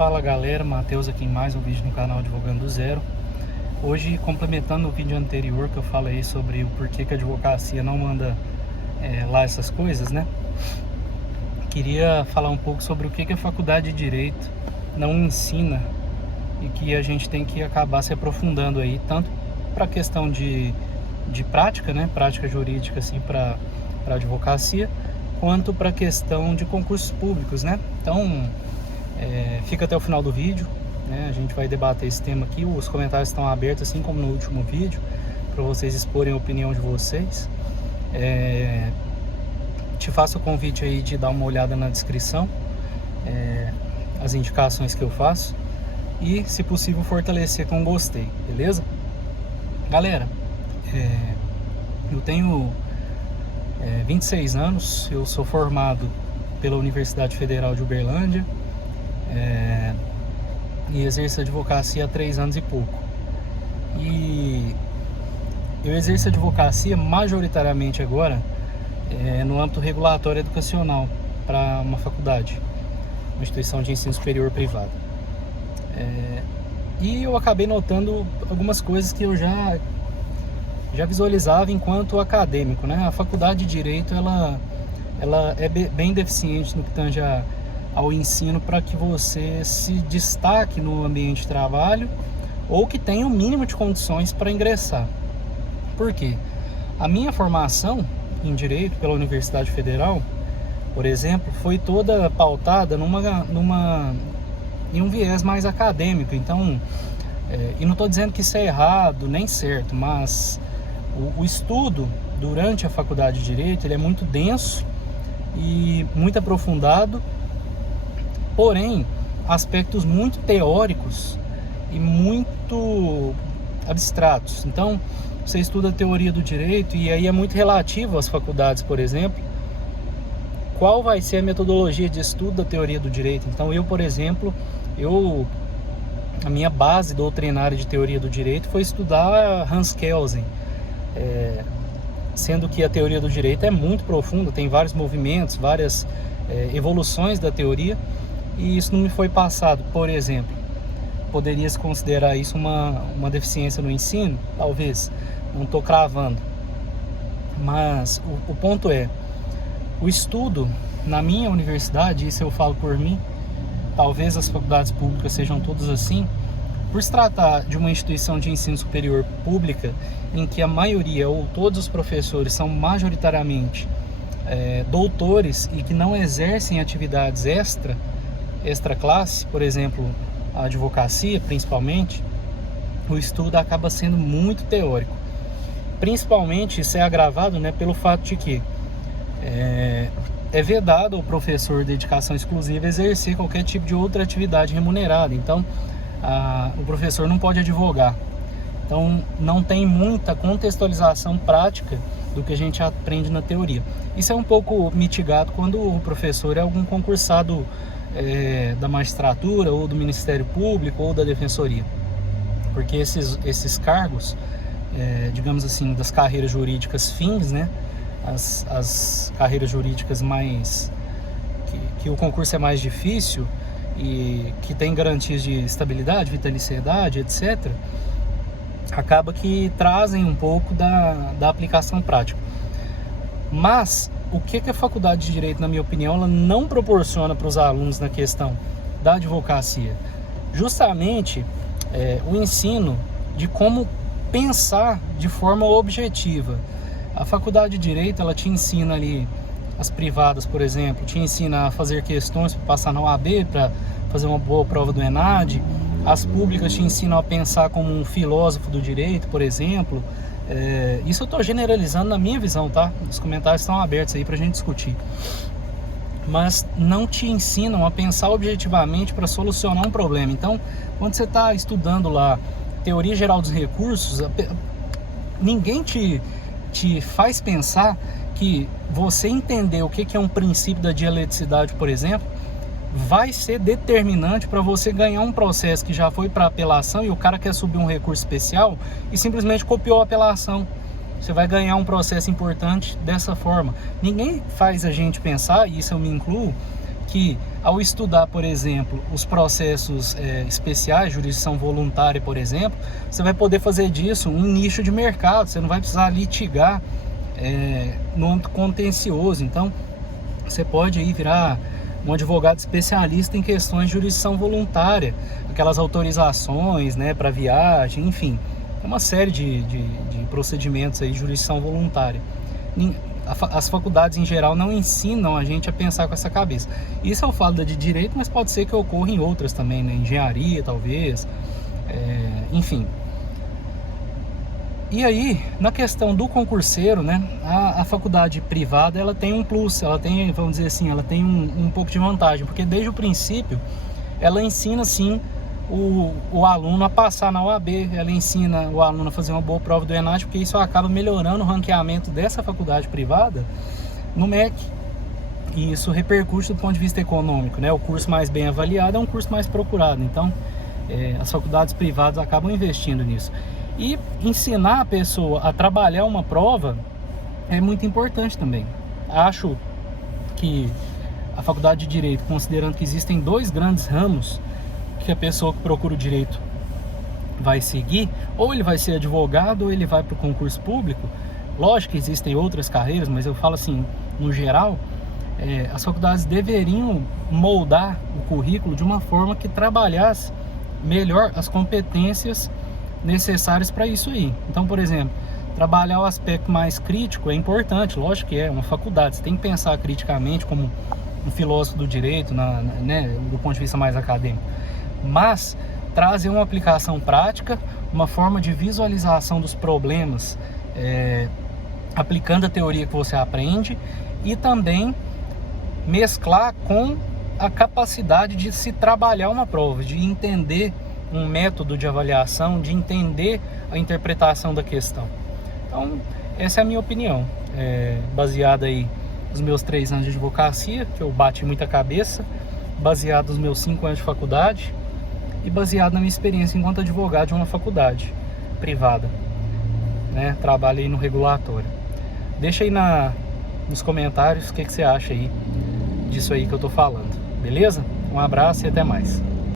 Fala galera, Matheus aqui em mais um vídeo no canal Advogando do Zero. Hoje, complementando o vídeo anterior que eu falei sobre o porquê que a advocacia não manda lá essas coisas, né? Queria falar um pouco sobre o que a faculdade de Direito não ensina e que a gente tem que acabar se aprofundando aí, tanto para a questão de prática, né? Prática jurídica assim para advocacia, quanto para a questão de concursos públicos, né? Então, fica até o final do vídeo, né? A gente vai debater esse tema aqui. Os comentários estão abertos, assim como no último vídeo, para vocês exporem a opinião de vocês. Te faço o convite aí de dar uma olhada na descrição, as indicações que eu faço e, se possível, fortalecer com gostei, beleza? Galera, eu tenho 26 anos, eu sou formado pela Universidade Federal de Uberlândia, e exerço advocacia há 3 anos e pouco. E eu exerço advocacia majoritariamente agora no âmbito regulatório educacional para uma faculdade, uma instituição de ensino superior privada. E eu acabei notando algumas coisas que eu já visualizava enquanto acadêmico, né? A faculdade de Direito ela é bem deficiente no que tange ao ensino para que você se destaque no ambiente de trabalho ou que tenha o mínimo de condições para ingressar. Por quê? A minha formação em Direito pela Universidade Federal, por exemplo, foi toda pautada em um viés mais acadêmico. Então, e não estou dizendo que isso é errado nem certo, mas o estudo durante a faculdade de Direito ele é muito denso e muito aprofundado, porém aspectos muito teóricos e muito abstratos. Então você estuda a teoria do direito e aí é muito relativo às faculdades, por exemplo, qual vai ser a metodologia de estudo da teoria do direito. Então eu, por exemplo, a minha base doutrinária de teoria do direito foi estudar Hans Kelsen, sendo que a teoria do direito é muito profunda, tem vários movimentos, várias evoluções da teoria, e isso não me foi passado. Por exemplo, poderia-se considerar isso uma deficiência no ensino? Talvez, não estou cravando, mas o ponto é, o estudo na minha universidade, isso eu falo por mim, talvez as faculdades públicas sejam todas assim, por se tratar de uma instituição de ensino superior pública, em que a maioria ou todos os professores são majoritariamente doutores e que não exercem atividades extra classe, por exemplo, a advocacia principalmente, o estudo acaba sendo muito teórico. Principalmente isso é agravado, né, pelo fato de que é vedado ao professor de dedicação exclusiva exercer qualquer tipo de outra atividade remunerada. Então, o professor não pode advogar. Então, não tem muita contextualização prática do que a gente aprende na teoria. Isso é um pouco mitigado quando o professor é algum concursado da magistratura ou do Ministério Público ou da Defensoria. Porque esses cargos, digamos assim, das carreiras jurídicas fins, né? As carreiras jurídicas mais que o concurso é mais difícil e que tem garantias de estabilidade, vitaliciedade, etc., acaba que trazem um pouco da aplicação prática. Mas o que a faculdade de Direito, na minha opinião, ela não proporciona para os alunos na questão da advocacia? Justamente o ensino de como pensar de forma objetiva. A faculdade de Direito, ela te ensina ali, as privadas, por exemplo, te ensina a fazer questões para passar na OAB, para fazer uma boa prova do ENAD. As públicas te ensinam a pensar como um filósofo do direito, por exemplo. Isso eu estou generalizando na minha visão, tá? Os comentários estão abertos aí para a gente discutir. Mas não te ensinam a pensar objetivamente para solucionar um problema. Então, quando você está estudando lá Teoria Geral dos Recursos, ninguém te faz pensar que você entender o que é um princípio da dialeticidade, por exemplo, vai ser determinante para você ganhar um processo que já foi para apelação e o cara quer subir um recurso especial e simplesmente copiou a apelação. Você vai ganhar um processo importante dessa forma. Ninguém faz a gente pensar, e isso eu me incluo, que ao estudar, por exemplo, os processos especiais, jurisdição voluntária, por exemplo, você vai poder fazer disso um nicho de mercado, você não vai precisar litigar no âmbito contencioso. Então, você pode aí virar um advogado especialista em questões de jurisdição voluntária, aquelas autorizações, né, para viagem, enfim, é uma série de procedimentos aí de jurisdição voluntária. As faculdades em geral não ensinam a gente a pensar com essa cabeça. Isso eu falo de direito, mas pode ser que ocorra em outras também, né? Engenharia talvez, enfim. E aí, na questão do concurseiro, né, a faculdade privada, ela tem um plus, ela tem, vamos dizer assim, ela tem um pouco de vantagem, porque desde o princípio ela ensina sim o aluno a passar na OAB, ela ensina o aluno a fazer uma boa prova do ENAD, porque isso acaba melhorando o ranqueamento dessa faculdade privada no MEC, e isso repercute do ponto de vista econômico, né? O curso mais bem avaliado é um curso mais procurado, então as faculdades privadas acabam investindo nisso. E ensinar a pessoa a trabalhar uma prova é muito importante também. Acho que a faculdade de Direito, considerando que existem dois grandes ramos que a pessoa que procura o direito vai seguir, ou ele vai ser advogado ou ele vai para o concurso público. Lógico que existem outras carreiras, mas eu falo assim, no geral, as faculdades deveriam moldar o currículo de uma forma que trabalhasse melhor as competências necessárias para isso aí. Então, por exemplo, trabalhar o aspecto mais crítico é importante, lógico que é uma faculdade, você tem que pensar criticamente como um filósofo do direito, né, do ponto de vista mais acadêmico, mas trazer uma aplicação prática, uma forma de visualização dos problemas, aplicando a teoria que você aprende, e também mesclar com a capacidade de se trabalhar uma prova, de entender um método de avaliação, de entender a interpretação da questão. Então, essa é a minha opinião, baseada aí nos meus 3 anos de advocacia, que eu bati muita cabeça, baseado nos meus 5 anos de faculdade e baseado na minha experiência enquanto advogado de uma faculdade privada, né? Trabalhei no regulatório. Deixa aí nos comentários o que você acha aí disso aí que eu tô falando, beleza? Um abraço e até mais.